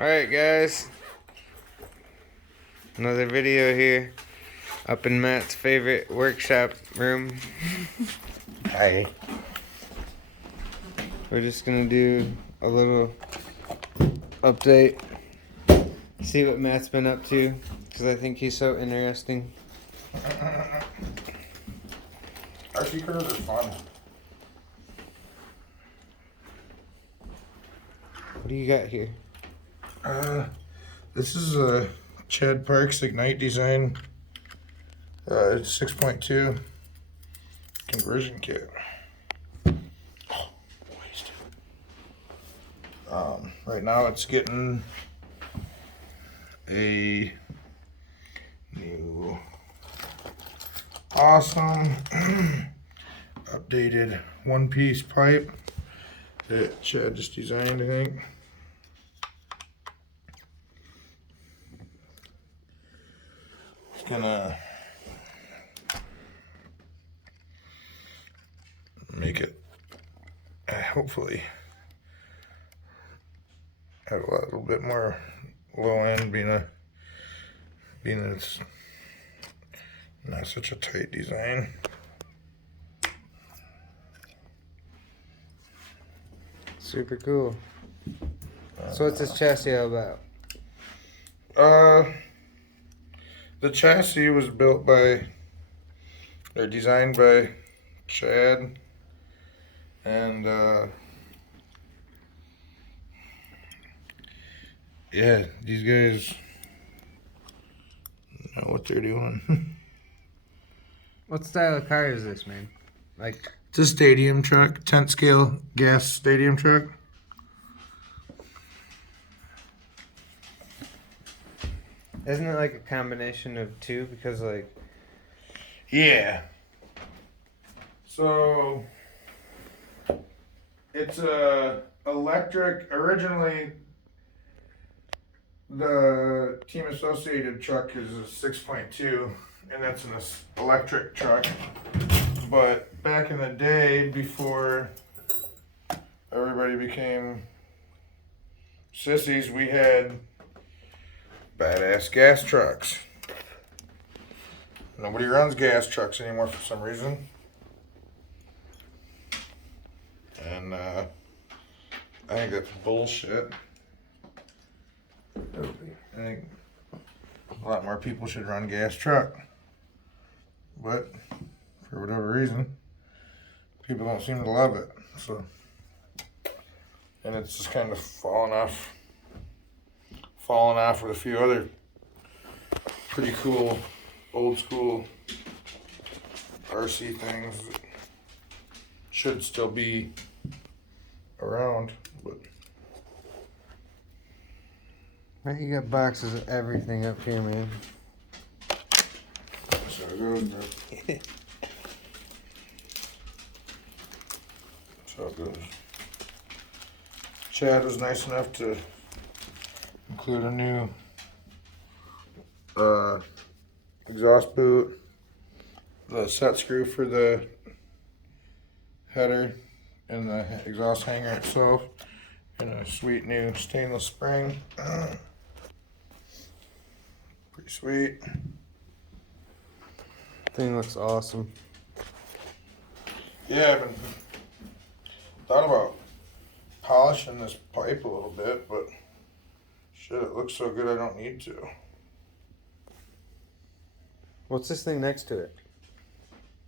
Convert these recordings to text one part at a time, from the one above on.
Alright guys, another video here up in Matt's favorite workshop room. Hi. We're just gonna do a little update, see what Matt's been up to, because I think he's so interesting. RC cars are fun. What do you got here? This is a Chad Parks I.D design 6.2 conversion kit. Right now it's getting a new awesome updated one-piece pipe that Chad just designed, I think. It's gonna make it hopefully have a little bit more low end, being it's not such a tight design. Super cool. So what's this chassis all about? The chassis was built by, or designed by Chad, and yeah, these guys know what they're doing. What style of car is this, man? Like, It's a stadium truck, tent scale gas stadium truck. isn't it like a combination of two? Because like, Yeah. So it's a electric. Originally, the Team Associated truck is a 6.2, and that's an electric truck. But back in the day, before everybody became sissies, we had badass gas trucks. Nobody runs gas trucks anymore for some reason. And I think that's bullshit. I think a lot more people should run gas truck. But for whatever reason, people don't seem to love it. So, and it's just kind of fallen off with a few other pretty cool old school RC things that should still be around, but man, you got boxes of everything up here, man. that's how it goes, bro. That's how it goes. Chad was nice enough to include a new exhaust boot, the set screw for the header, and the exhaust hanger itself, and a sweet new stainless spring. Pretty sweet. Thing looks awesome. Yeah, I've been thought about polishing this pipe a little bit, but shit, it looks so good I don't need to. What's this thing next to it?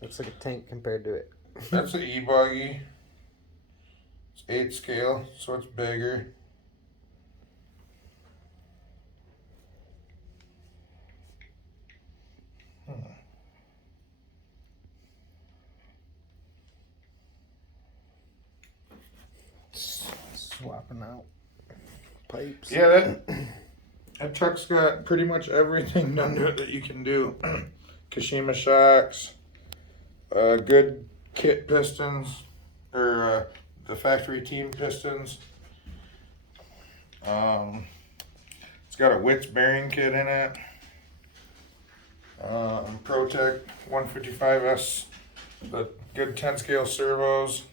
Looks like a tank compared to it. That's an Ebuggy. It's 8 scale, so it's bigger. Swapping out pipes. Yeah, that truck's got pretty much everything done to it that you can do. Kashima shocks, good kit pistons, or the factory team pistons. It's got a Witz bearing kit in it. ProTek 155S, the good 10 scale servos.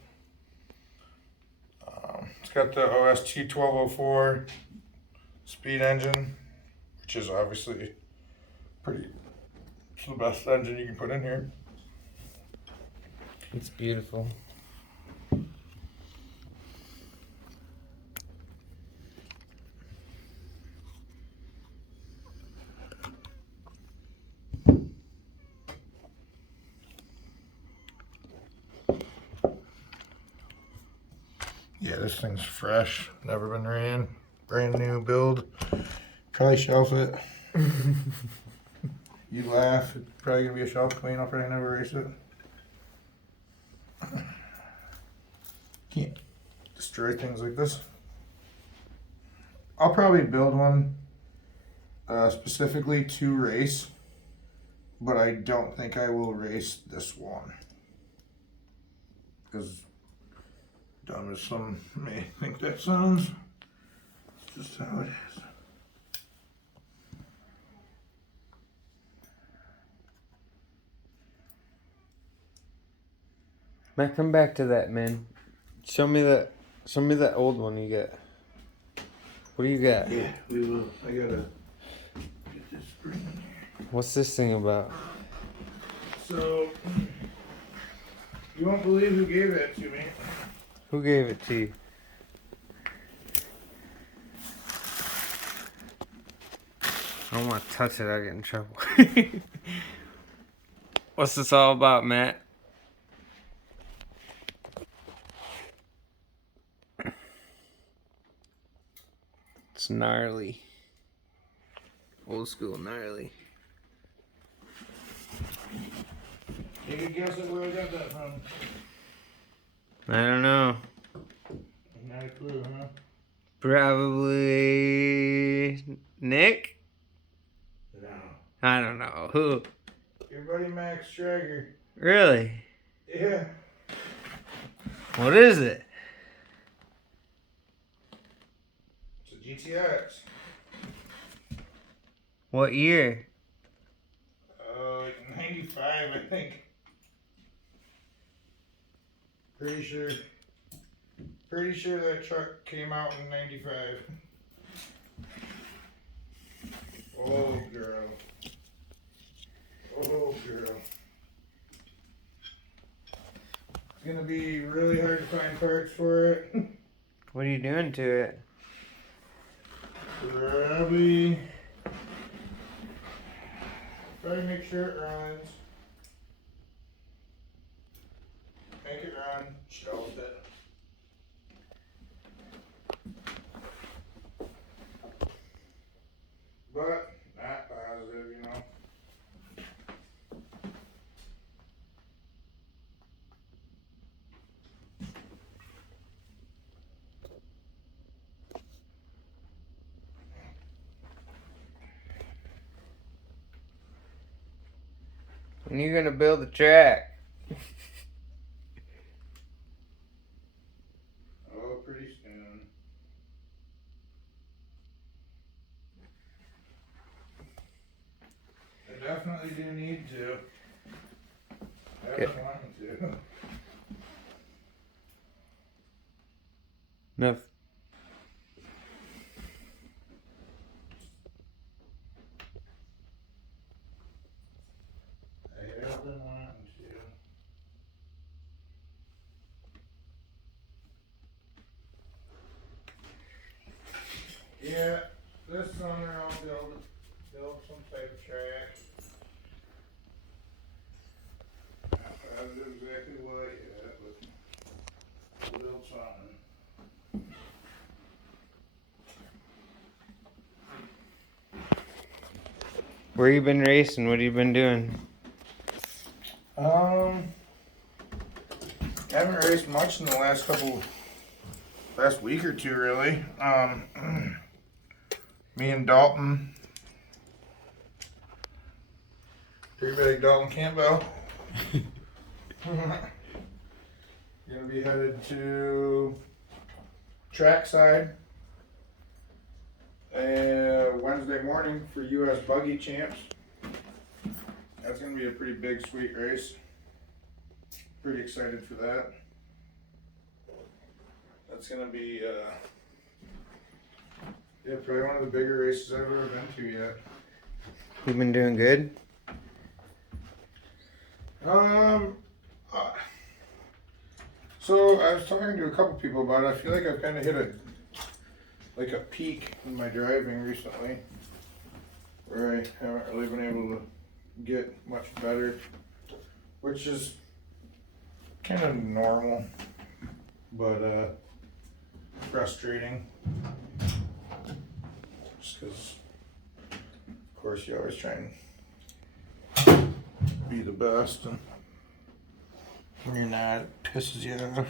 It's got the OS T1204 Speed engine, which is obviously it's the best engine you can put in here. It's beautiful. Yeah, this thing's fresh, never been ran, brand new build. Probably shelf it. You laugh, it's probably gonna be a shelf clean. I'll probably never race it. Can't destroy things like this. I'll probably build one specifically to race, but I don't think I will race this one. Because dumb as some may think that sounds, it's just how it is. Matt, come back to that, man. Show me that old one you got. What do you got? Yeah, we will. I gotta get this spring in here. What's this thing about? So, you won't believe who gave that to me. Who gave it to you? I don't want to touch it, I'll get in trouble. What's this all about, Matt? It's gnarly. Old school gnarly. You can guess where I got that from. I don't know. Not a clue, huh? Probably Nick? No. I don't know. Who? Your buddy Max Schrager. Really? Yeah. What is it? It's a GTX. What year? Like 95, I think. Pretty sure that truck came out in 95. Oh, girl. Oh, girl. It's gonna be really hard to find parts for it. What are you doing to it? Probably make sure it runs. Make it run. Shelf it. But not positive, you know. When are you gonna build a track? Oh, pretty soon. I definitely do need to. I've been wanting to. No. I have been wanting to. Yeah, this summer I'll build some type of track. Not positive exactly what yet, but we'll build something. Where you been racing? What have you been doing? Haven't raced much in the last week or two, really. Me and Dalton, Big Dalton Campbell, gonna be headed to trackside Wednesday morning for US Buggy Champs. That's gonna be a pretty big, sweet race. Pretty excited for that. That's gonna be Yeah, probably one of the bigger races I've ever been to yet. You've been doing good? So I was talking to a couple people about it. I feel like I've kind of hit a peak in my driving recently, where I haven't really been able to get much better, which is kind of normal, but frustrating. Just because, of course, you always try and be the best, and when you're not, it pisses you off.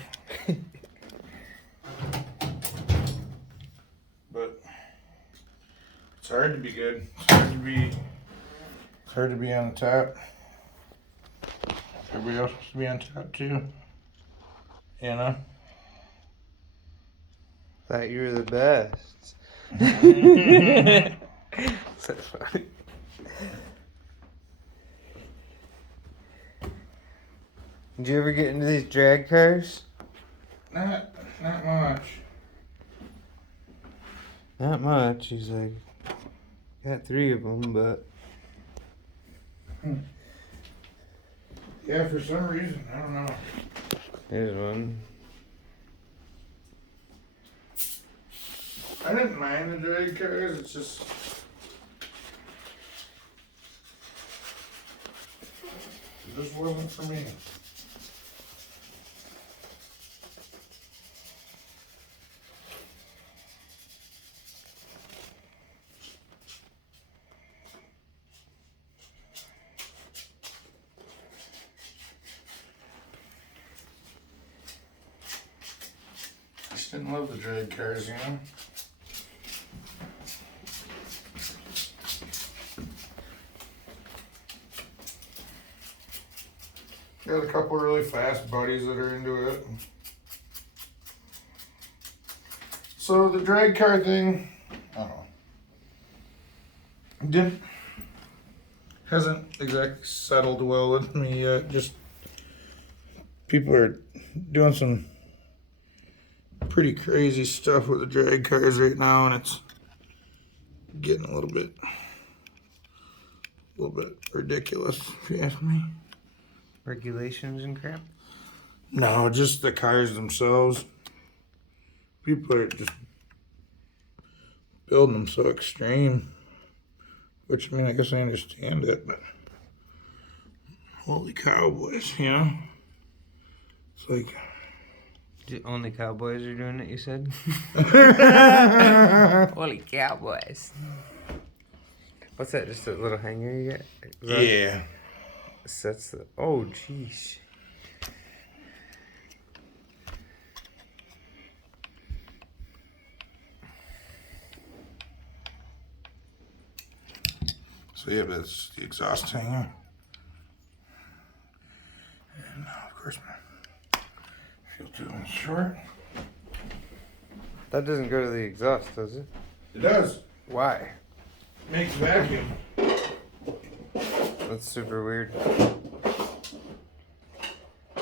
But it's hard to be good. It's hard to be on the top. Everybody else wants to be on top too. You know? Thought you were the best. So funny. Did you ever get into these drag cars? Not much. Not much. He's like, got 3 of them, but. Yeah, for some reason, I don't know. Here's one. I didn't mind the drag cars, it's just... This wasn't for me. I just didn't love the drag cars, you know? Got a couple really fast buddies that are into it. So the drag car thing, I don't know. Hasn't exactly settled well with me yet. Just people are doing some pretty crazy stuff with the drag cars right now, and it's getting a little bit ridiculous, if you ask me. Regulations and crap? No, just the cars themselves. People are just building them so extreme. Which, I mean, I guess I understand it, but holy cowboys, you know? It's like... Only cowboys are doing it, you said? Holy cowboys. What's that, just a little hanger you get? Yeah. That's the... Oh, jeez. So yeah, that's the exhaust hanger. And now, of course, my fuel tube is short. That doesn't go to the exhaust, does it? It does. Why? Makes vacuum. That's super weird.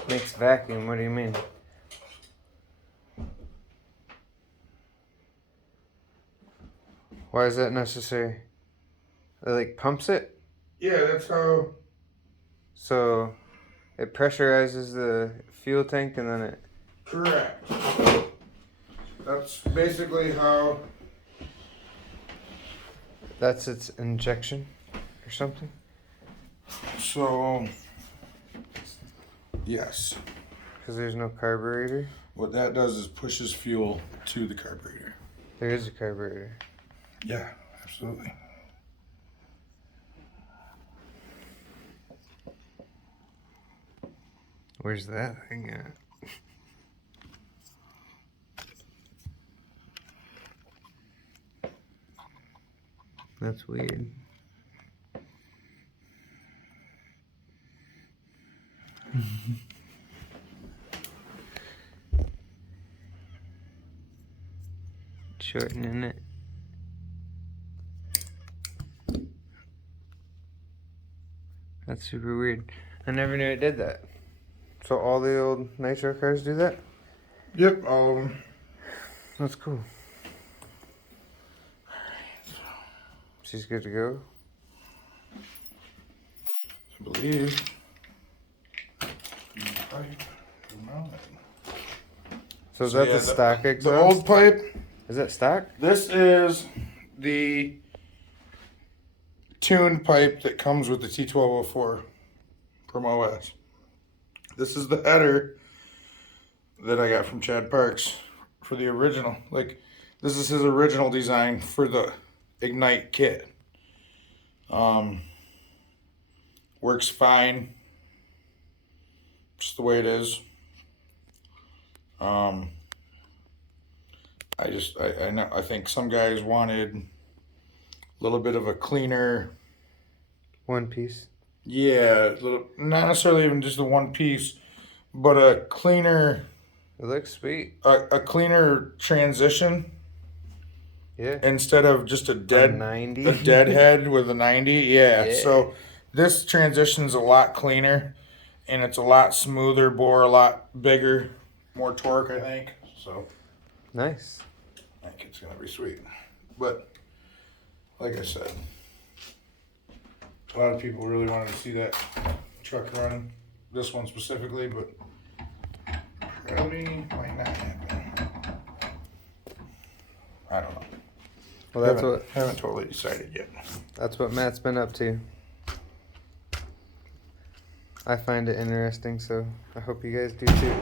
Makes vacuum, what do you mean? Why is that necessary? It like pumps it? Yeah, that's how... So it pressurizes the fuel tank and then it... Correct. That's basically how... That's its injection or something? So... Yes. Because there's no carburetor? What that does is pushes fuel to the carburetor. There is a carburetor. Yeah, absolutely. Where's that thing at? That's weird. Shortening it. That's super weird. I never knew it did that. So all the old nitro cars do that? Yep, That's cool. She's good to go. I believe. So is that the stock The exhaust? old pipe. Is that stock? This is the tuned pipe that comes with the T1204 from OS. This is the header that I got from Chad Parks for the original. Like, this is his original design for the Ignite kit. Works fine. Just the way it is. I think some guys wanted a little bit of a cleaner. One piece. Yeah, not necessarily even just the one piece, but a cleaner. It looks sweet. A cleaner transition. Yeah. Instead of just a dead 90. a dead head with a 90. Yeah. So this transition's a lot cleaner, and it's a lot smoother, bore a lot bigger, more torque, I think. So nice. I think it's gonna be sweet. But like I said, a lot of people really wanted to see that truck run, this one specifically, but probably might not happen. I don't know. Well, that's haven't totally decided yet. That's what Matt's been up to. I find it interesting, so I hope you guys do too.